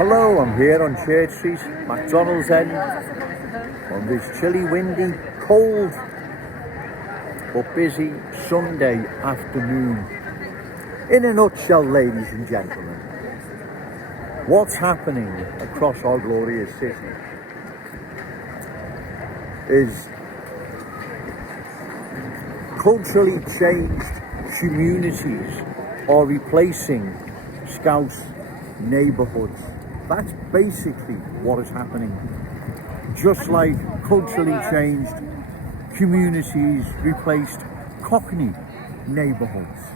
Hello, I'm here on Church Street, McDonald's End, on this chilly, windy, cold, but busy Sunday afternoon. In a nutshell, ladies and gentlemen, what's happening across our glorious city is culturally changed communities are replacing Scouse neighbourhoods. That's basically what is happening. Just like culturally changed communities replaced Cockney neighbourhoods.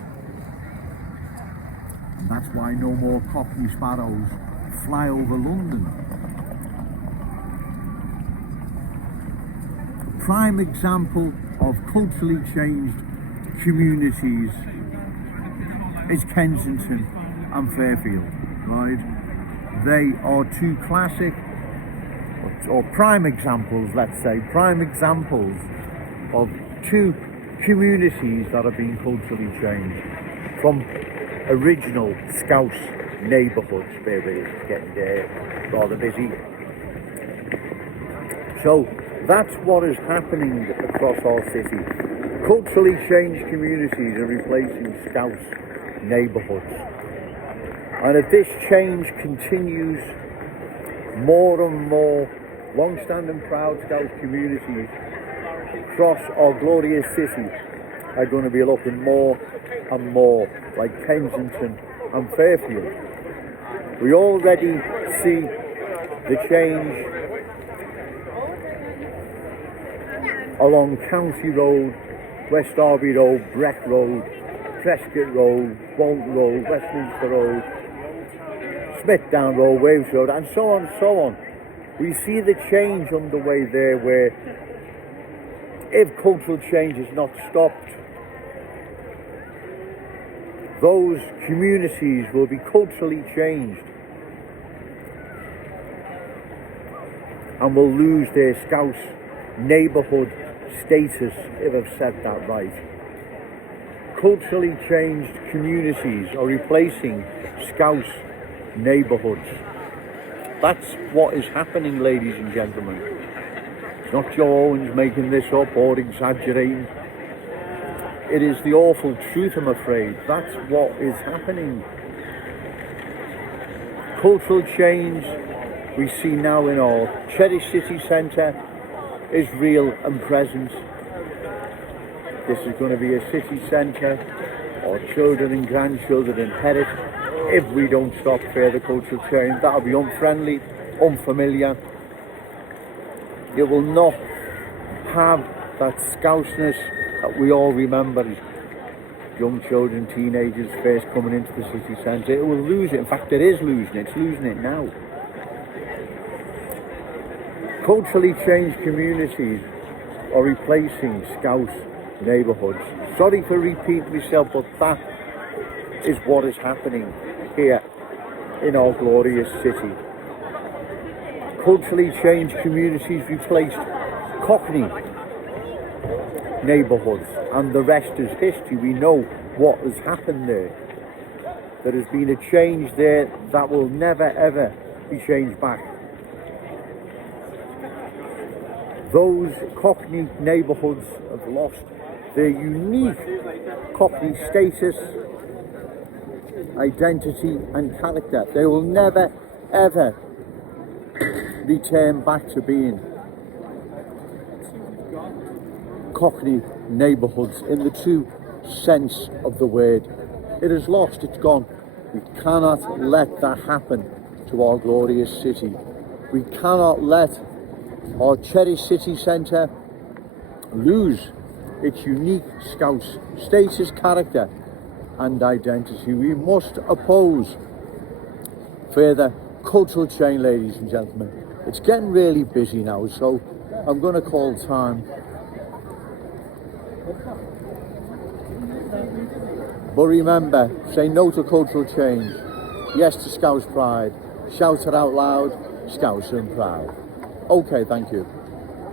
And that's why no more Cockney sparrows fly over London. Prime example of culturally changed communities is Kensington and Fairfield, right? They are two classic, or prime examples, let's say, prime examples of two communities that have been culturally changed from original Scouse neighbourhoods. Maybe it's getting rather busy. So that's what is happening across our city. Culturally changed communities are replacing Scouse neighbourhoods. And if this change continues, more and more long-standing proud Scouse communities across our glorious city are going to be looking more and more like Kensington and Fairfield. We already see the change along County Road, West Derby Road, Breck Road, Prescott Road, Bolton Road, Westminster Road, Smithdown Road, Waves Road, and so on and so on. We see the change underway there where if cultural change is not stopped, those communities will be culturally changed and will lose their Scouse neighbourhood status, if I've said that right. Culturally changed communities are replacing Scouse neighbourhoods. That's what is happening, ladies and gentlemen. It's not Joe Owens making this up or exaggerating. It is the awful truth, I'm afraid. That's what is happening. Cultural change we see now in our Cherry City Centre is real and present. This is going to be a city centre our children and grandchildren inherit if we don't stop further cultural change. That'll be unfriendly, unfamiliar. It will not have that Scouseness that we all remember as young children, teenagers first coming into the city centre. It will lose it. In fact, it is losing it. It's losing it now. Culturally changed communities are replacing Scouse neighbourhoods. Sorry for repeating myself, but that is what is happening here in our glorious city. Culturally changed communities replaced Cockney neighbourhoods, and the rest is history. We know what has happened there. There has been a change there that will never ever be changed back. Those Cockney neighbourhoods have lost their unique Cockney status, identity and character. They will never ever return back to being Cockney neighbourhoods in the true sense of the word. It is lost, it's gone. We cannot let that happen to our glorious city. We cannot let our Cherry City Centre lose its unique Scouse status, character and identity. We must oppose further cultural change, ladies and gentlemen. It's getting really busy now, so I'm going to call time. But remember, say no to cultural change, yes to Scouse pride, shout it out loud, Scouse and proud. Okay, thank you.